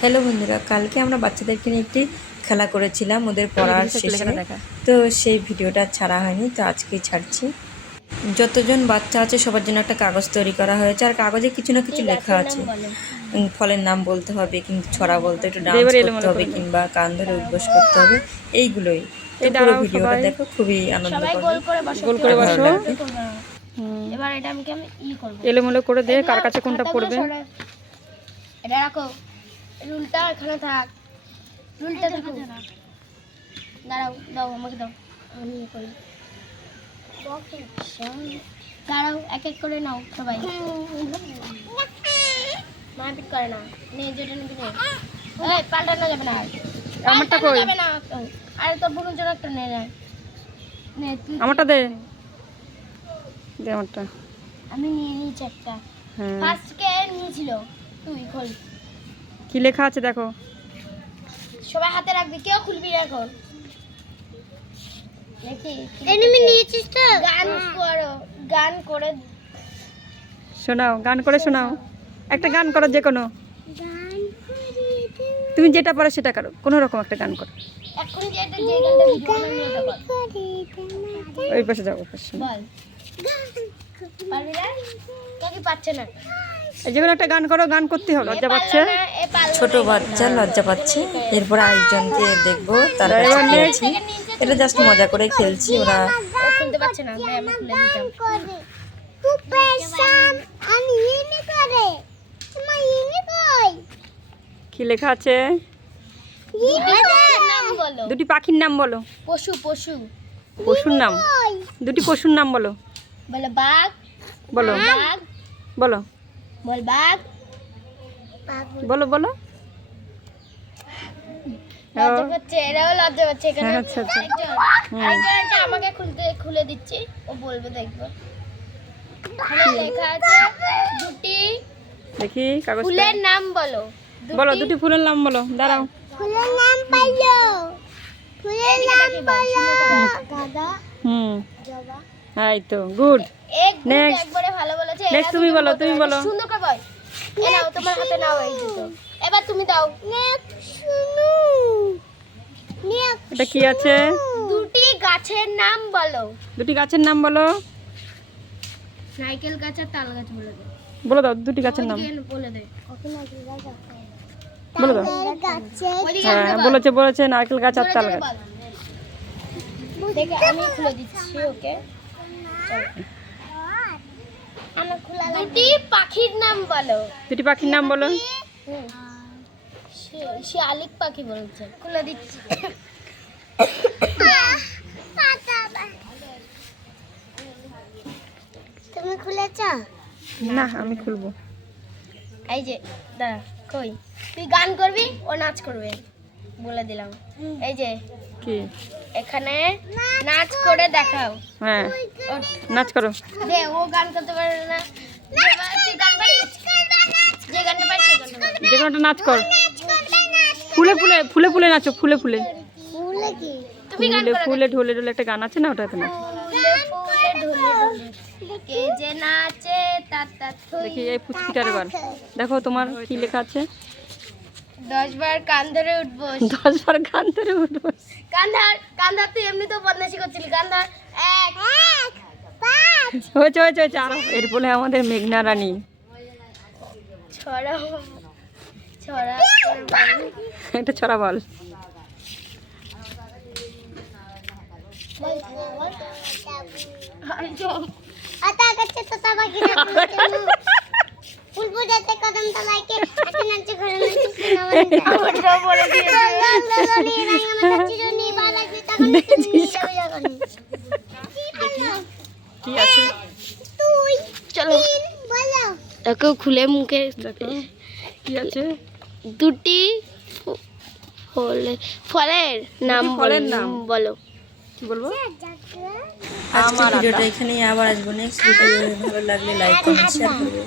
Hello বন্ধুরা, কালকে আমরা বাচ্চাদেরকে নিয়ে একটি খেলা করেছিলাম ওদের পড়ার শেষে। তো সেই ভিডিওটা ছাড়া হয়নি, তো আজকেই ছাড়ছি। যতজন বাচ্চা আছে সবার জন্য একটা কাগজ তৈরি করা হয়েছে, আর কাগজে কিছু না কিছু লেখা আছে। ফলের নাম বলতে হবে, কিন্তু ছড়া বলতে একটু ডান্স করতে হবে, কিংবা কান ধরে উদ্বোস করতে হবে, এইগুলোই। তো পুরো ভিডিওটা দেখো, খুবই আনন্দ পাবে। এবার এটা আমি করব, এলোমেলো করে দিয়ে কার কাছে কোনটা পড়বে। এটা রাখো, রুলটা এখানে থাক, রুলটা দেখো। দাঁড়াও, দাও আমাকে দাও, আমি করি। দাঁড়াও, এক এক করে নাও সবাই। মারপিট করে না, নে যেটা নিবি নে। এই পাল্টানো যাবে না, আমারটা কই? যাবে না। আরে তো বোনের জন্য একটা নে না, নে তুই আমারটা দে, দে আমারটা। আমি নিয়ে নিয়েছি একটা। হ্যাঁ, ফার্স্ট কে নিয়েছিল, তুই খোল। কি লেখা আছে দেখো। সবাই হাতে রাখবি, কেউ খুলবি না এখন। দেখি এনিমি নিয়েছিস তো, গান করো, গান করে শোনাও, গান করে শোনাও। একটা গান করো, যে কোনো, গান করে তুমি যেটা পারো সেটা করো, কোনো রকম একটা গান করো। এখন যে গানটা ভিডিও বানানো এটা বল। ওই পাশে যাও, ওই পাশে। বল, পারবি না? কেউ কি পাচ্ছে না? এই যে কোনো একটা গান করো, গান করতে হবে, লজ্জা পাচ্ছে। ছোট বাচ্চা লজ্জা পাচ্ছে। এরপর আরেকজনকে দেখবো, তার কাছে খেলছি। এটা জাস্ট মজা করে খেলছি। ওরা খুলতে পারছে না, আমি খুলে দিতাম। কি লেখা আছে? নাম বলো, দুটি পাখির নাম বলো। পশু পশু পশুর নাম, দুটি পশুর নাম বলো। বলো বাঘ, বলো, বাঘ বলো, বল, বাঘ। বলো, বলো। লজ্জা পাচ্ছে, এরাও লজ্জা পাচ্ছে। এখানে আচ্ছা, আচ্ছা। আরেকটা আমাকে খুলে দিচ্ছি, ও বলবে, দেখবো। এখানে লেখা আছে দুটি দেখি কাগজটা। ফুলের নাম বলো। বলো, দুটি ফুলের নাম বলো। দাঁড়াও। ফুলের নাম পাইলো, ফুলের নাম বলো। দাদা, জবা। এই তো গুড। নেক্সট, একবারে ভালো বলেছে। নেক্সট তুমি বলো, তুমি বলো। সুন্দর করে বল। এ নাও, তোমার হাতে নাও এই দুটো। এবার তুমি দাও। এটা কি আছে? দুটি গাছের নাম বলো। দুটি গাছের নাম বলো। নারকেল গাছ আর তাল গাছ বলে দে। বলে দাও দুটি গাছের নাম। বলে দে। বলে দাও। হ্যাঁ, বলেছে নারকেল গাছ আর তাল গাছ। দেখে আমি খুলে দিচ্ছি, ওকে। দুটি পাখির নাম বলো। দুটি পাখির নাম বলো। শালিক পাখি বলছে, খুলে দিচ্ছি। তুমি খুলেছ? না, আমি খুলবো। এই যে দাঁড়া, কই তুই গান করবি, ও নাচ করবে, বলে দিলাম। এই যে কি এখানে নাচ করে দেখাও। হ্যাঁ, নাচ করো। দে, ও গান করতে পারে না। তুই গান পারিস? যে গানটা পারিস সেই গানটা বল। যে কোনোটা নাচ কর। ফুলে ফুলে ফুলে ফুলে নাচো, ফুলে ফুলে। ফুলে কি? তুমি গান ফুলে করো। ফুলে ঢোলে ঢোলে একটা গান আছে না, ওটাতে নাচ। ফুলে ফুলে ঢোলে ঢোলে কে যে নাচে তা তা থই। দেখি এই পুচকিটার বার দেখো, তোমার কি লেখা আছে? 10 বার কান ধরে উঠবো। 10 বার গান ধরে উঠবো। কান ধর, তুই এমনি তো বদমাশি করছিলি। কান ধর, 1 5 হয়েছে আরো। এর বলে আমাদের মেঘনা রানী। ছড়া ছড়া একটা ছড়া বল। আতা গাছে তোতা পাখি ফুল ফুটাতে কদম তলাইকে একটা নাচে ঘরে নাচে ওটা বলে দিয়েছে। কি আছে? তুই চলো বলো, দেখো খুলে মুখে দেখো কি আছে। দুটি ফলের নাম বলো। কি বলবো? আজকের ভিডিওটা এখানেই, আবার আসবো নেক্সট ভিডিও। ভালো লাগলে লাইক কমেন্ট শেয়ার করবে।